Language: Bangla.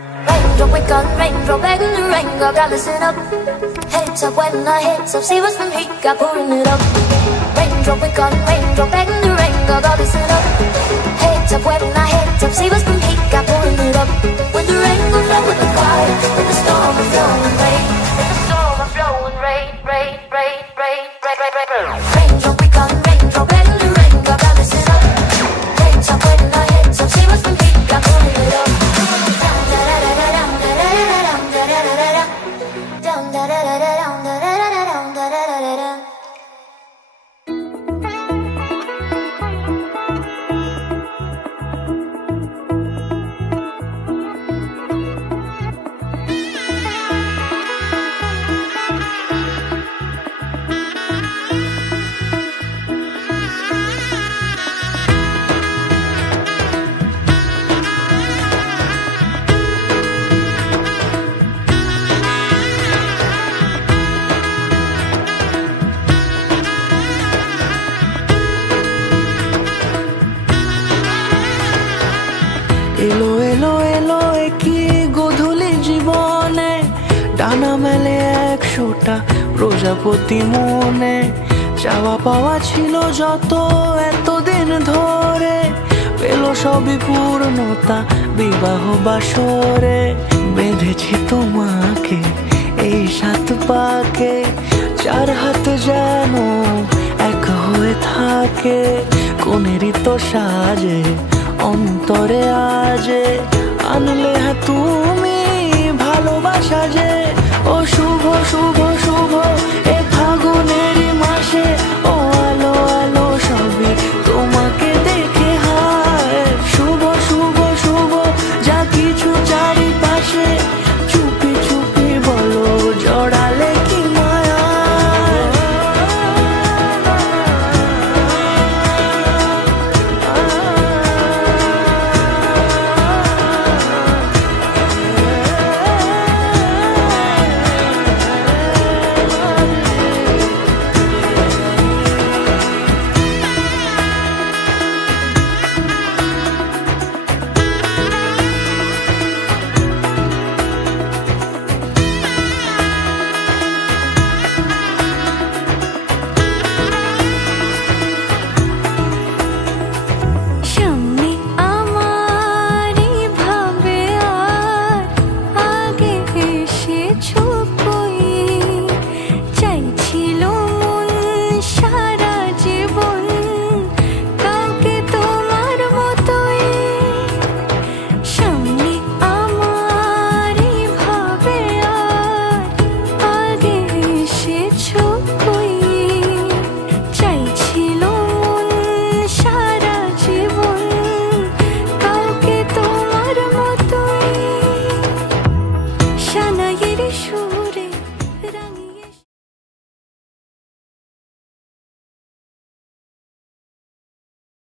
Raindrop we gun, raindrop begging the rain, gotta listen up. Heads up when I heads up, see what's from heat, got pouring it up. Raindrop we gun, raindrop begging the rain, gotta listen up. Heads up when I heads up, see what's from heat, got pouring it up. When the rain will flow with the fire, in the storm of flowing rain, in the storm of flowing rain, rain, rain, rain, rain, rain, rain, rain. Raindrop we gun, raindrop begging the rain, gotta listen up. Heads up when I heads up, see what's from heat, got pouring it up. এলো এলো এলো কি গধূলি জীবনে, ডানা মেলে 100টা প্রজাপতি মনে। চাওয়া পাওয়া ছিল যত এতদিন ধরে, পেল সবই পূর্ণতা বিবাহ বাসরে। বেঁধেছি তোমাকে এই 7 পাকে, 4 হাত যেন এক হয়ে থাকে। কোনেরই তো সাজে অন্তরে আজে, আনলে তুমি ভালোবাসা যে